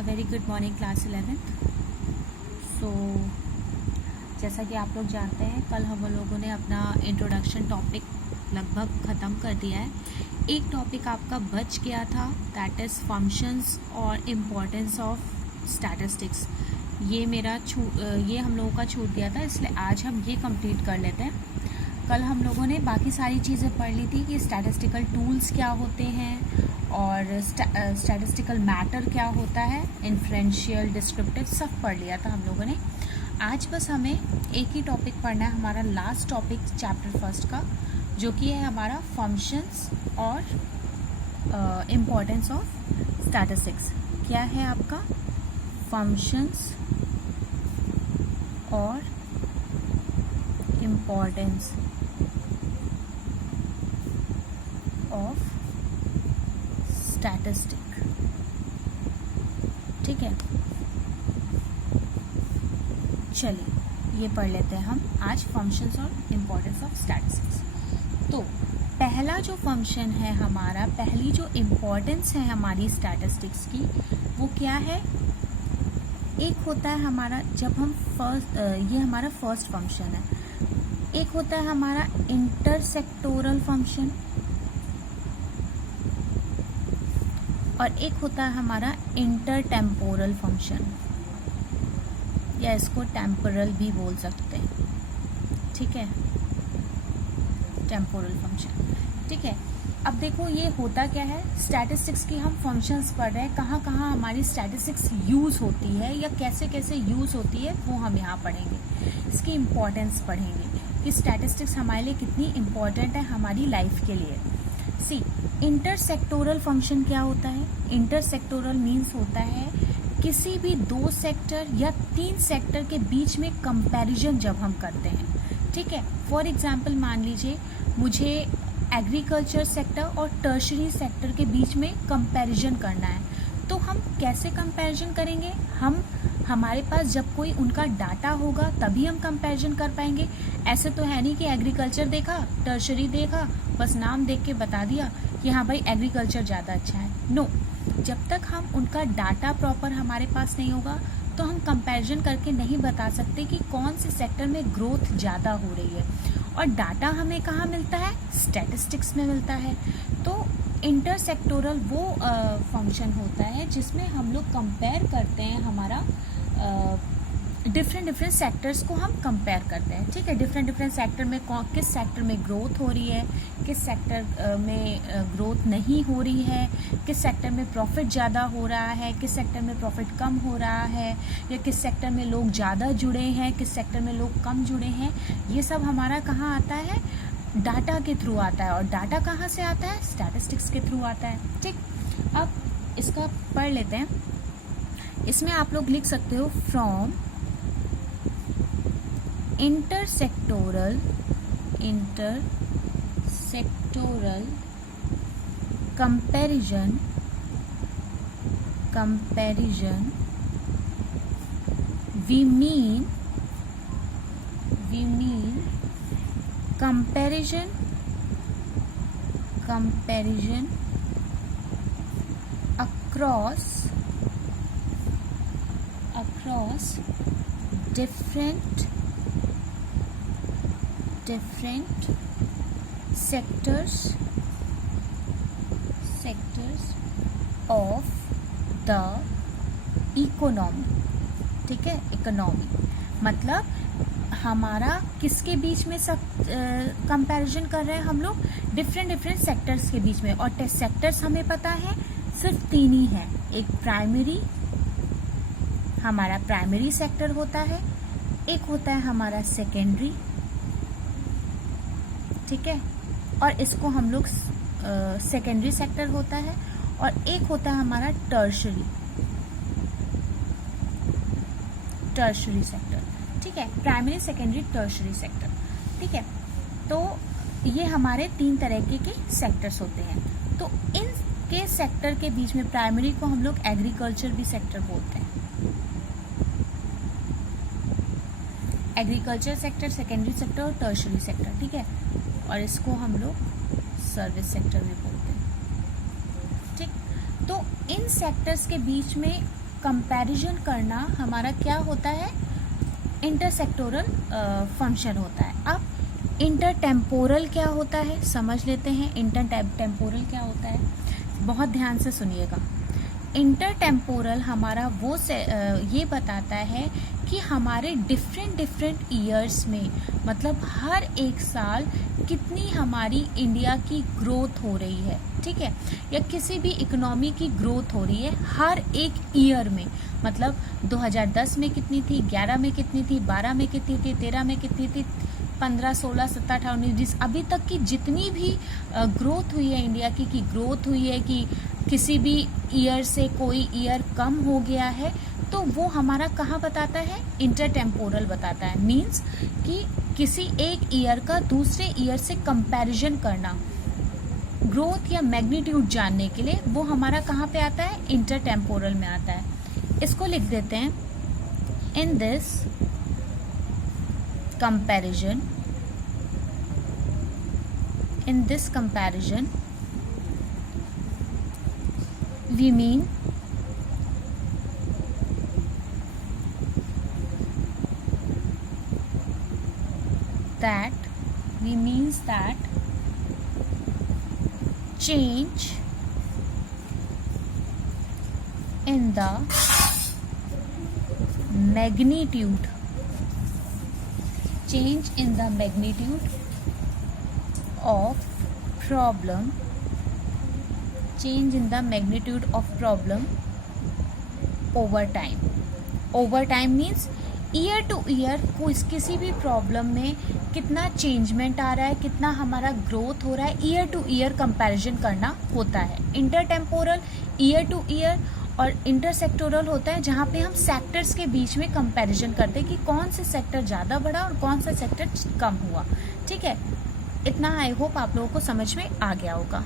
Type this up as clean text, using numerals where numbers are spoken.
A very good morning class 11th। सो जैसा कि आप लोग जानते हैं, कल हम लोगों ने अपना इंट्रोडक्शन टॉपिक लगभग ख़त्म कर दिया है। एक टॉपिक आपका बच गया था, दैट इज़ फंक्शंस और इम्पोर्टेंस ऑफ स्टैटिस्टिक्स। ये हम लोगों का छूट गया था, इसलिए आज हम ये कंप्लीट कर लेते हैं। कल हम लोगों ने बाकी सारी चीज़ें पढ़ ली थी कि स्टैटिस्टिकल टूल्स क्या होते हैं और स्टैटिस्टिकल मैटर क्या होता है, इन्फ्रेंशियल, डिस्क्रिप्टिव, सब पढ़ लिया था हम लोगों ने। आज बस हमें एक ही टॉपिक पढ़ना है, हमारा लास्ट टॉपिक चैप्टर फर्स्ट का, जो कि है हमारा फंक्शंस और इम्पोर्टेंस ऑफ स्टैटिस्टिक्स। क्या है आपका? फंक्शंस और इम्पोर्टेंस ऑफ स्टैटिस्टिक। ठीक है, चलिए ये पढ़ लेते हैं हम आज, फंक्शंस और इम्पोर्टेंस ऑफ स्टैटिस्टिक्स। तो पहला जो फंक्शन है हमारा, पहली जो इम्पोर्टेंस है हमारी स्टैटिस्टिक्स की, वो क्या है? एक होता है हमारा, जब हम ये हमारा फर्स्ट फंक्शन है। एक होता है हमारा इंटरसेक्टोरल फंक्शन और एक होता है हमारा इंटरटेम्पोरल फंक्शन, या इसको टेम्पोरल भी बोल सकते हैं। ठीक है, टेम्पोरल फंक्शन। ठीक है, अब देखो ये होता क्या है, स्टैटिस्टिक्स की हम फंक्शंस पढ़ रहे हैं, कहाँ कहाँ हमारी स्टैटिस्टिक्स यूज़ होती है या कैसे कैसे यूज़ होती है, वो हम यहाँ पढ़ेंगे। इसकी इम्पोर्टेंस पढ़ेंगे कि स्टैटिस्टिक्स हमारे लिए कितनी इम्पोर्टेंट है हमारी लाइफ के लिए। सी, इंटरसेक्टोरल फंक्शन क्या होता है? इंटरसेक्टोरल मीन्स होता है किसी भी दो सेक्टर या तीन सेक्टर के बीच में कंपैरिजन जब हम करते हैं। ठीक है, फॉर एग्जांपल मान लीजिए मुझे एग्रीकल्चर सेक्टर और टर्शरी सेक्टर के बीच में कंपैरिजन करना है, तो हम कैसे कंपैरिजन करेंगे? हमारे पास जब कोई उनका डाटा होगा तभी हम कंपैरिजन कर पाएंगे। ऐसे तो है नहीं कि एग्रीकल्चर देखा, टर्शरी देखा, बस नाम देख के बता दिया कि हाँ भाई एग्रीकल्चर ज़्यादा अच्छा है। नो, जब तक हम उनका डाटा प्रॉपर हमारे पास नहीं होगा तो हम कंपैरिजन करके नहीं बता सकते कि कौन से सेक्टर में ग्रोथ ज़्यादा हो रही है। और डाटा हमें कहाँ मिलता है? स्टैटिस्टिक्स में मिलता है। तो इंटरसेक्टोरल वो फंक्शन होता है जिसमें हम लोग कंपेयर करते हैं, हमारा डिफरेंट सेक्टर्स को हम कंपेयर करते हैं। ठीक है, डिफरेंट सेक्टर में किस सेक्टर में ग्रोथ हो रही है, किस सेक्टर में ग्रोथ नहीं हो रही है, किस सेक्टर में प्रॉफिट ज़्यादा हो रहा है, किस सेक्टर में प्रॉफिट कम हो रहा है, या किस सेक्टर में लोग ज़्यादा जुड़े हैं, किस सेक्टर में लोग कम जुड़े हैं। ये सब हमारा कहाँ आता है? डाटा के थ्रू आता है। और डाटा कहाँ से आता है? स्टैटिस्टिक्स के थ्रू आता है। ठीक, अब इसका पढ़ लेते हैं। इसमें आप लोग लिख सकते हो, from intersectoral comparison we mean comparison across different sectors of the economy। ठीक है, इकोनॉमी मतलब हमारा किसके बीच में सब कंपैरिजन कर रहे हैं हम लोग? डिफरेंट सेक्टर्स के बीच में। और सेक्टर्स हमें पता है सिर्फ तीन ही हैं। एक प्राइमरी, हमारा प्राइमरी सेक्टर होता है, एक होता है हमारा सेकेंडरी, ठीक है, और इसको हम लोग सेकेंडरी सेक्टर होता है, और एक होता है हमारा टर्शरी सेक्टर। ठीक है, प्राइमरी, सेकेंडरी, टर्शरी सेक्टर। ठीक है, तो ये हमारे तीन तरह के सेक्टर्स होते हैं। तो इनके सेक्टर के बीच में प्राइमरी को हम लोग एग्रीकल्चर भी सेक्टर बोलते हैं। एग्रीकल्चर सेक्टर, सेकेंडरी सेक्टर और टर्शरी सेक्टर। ठीक है, और इसको हम लोग सर्विस सेक्टर भी बोलते हैं। ठीक, तो इन सेक्टर्स के बीच में कंपैरिजन करना हमारा क्या होता है, इंटरसेक्टोरल फंक्शन होता है। अब इंटरटेम्पोरल क्या होता है समझ लेते हैं। इंटरटेम्पोरल क्या होता है, बहुत ध्यान से सुनिएगा। इंटरटेम्पोरल हमारा वो ये बताता है कि हमारे डिफरेंट ईयर्स में, मतलब हर एक साल कितनी हमारी इंडिया की ग्रोथ हो रही है, ठीक है, या किसी भी इकोनॉमी की ग्रोथ हो रही है हर एक ईयर में। मतलब 2010 में कितनी थी, 11 में कितनी थी, 12 में कितनी थी, 13 में कितनी थी, 15, 16, 17, 18, 19, 20 अभी तक की जितनी भी ग्रोथ हुई है इंडिया की ग्रोथ हुई है कि किसी भी ईयर से कोई ईयर कम हो गया है, तो वो हमारा कहाँ बताता है, इंटरटेम्पोरल बताता है। मीन्स कि किसी एक ईयर का दूसरे ईयर से कंपैरिजन करना, ग्रोथ या मैग्नीट्यूड जानने के लिए, वो हमारा कहाँ पे आता है, इंटरटेम्पोरल में आता है। इसको लिख देते हैं, in this comparison, we mean that change in the magnitude of problem over time means year two year किसी भी प्रॉब्लम में कितना चेंजमेंट आ रहा है, कितना हमारा ग्रोथ हो रहा है, ईयर टू ईयर कंपैरिजन करना होता है। इंटरटेम्पोरल ईयर टू ईयर, और इंटरसेक्टोरल होता है जहाँ पे हम सेक्टर्स के बीच में कंपैरिजन करते हैं कि कौन से सेक्टर ज़्यादा बढ़ा और कौन सा सेक्टर कम हुआ। ठीक है, इतना आई होप आप लोगों को समझ में आ गया होगा।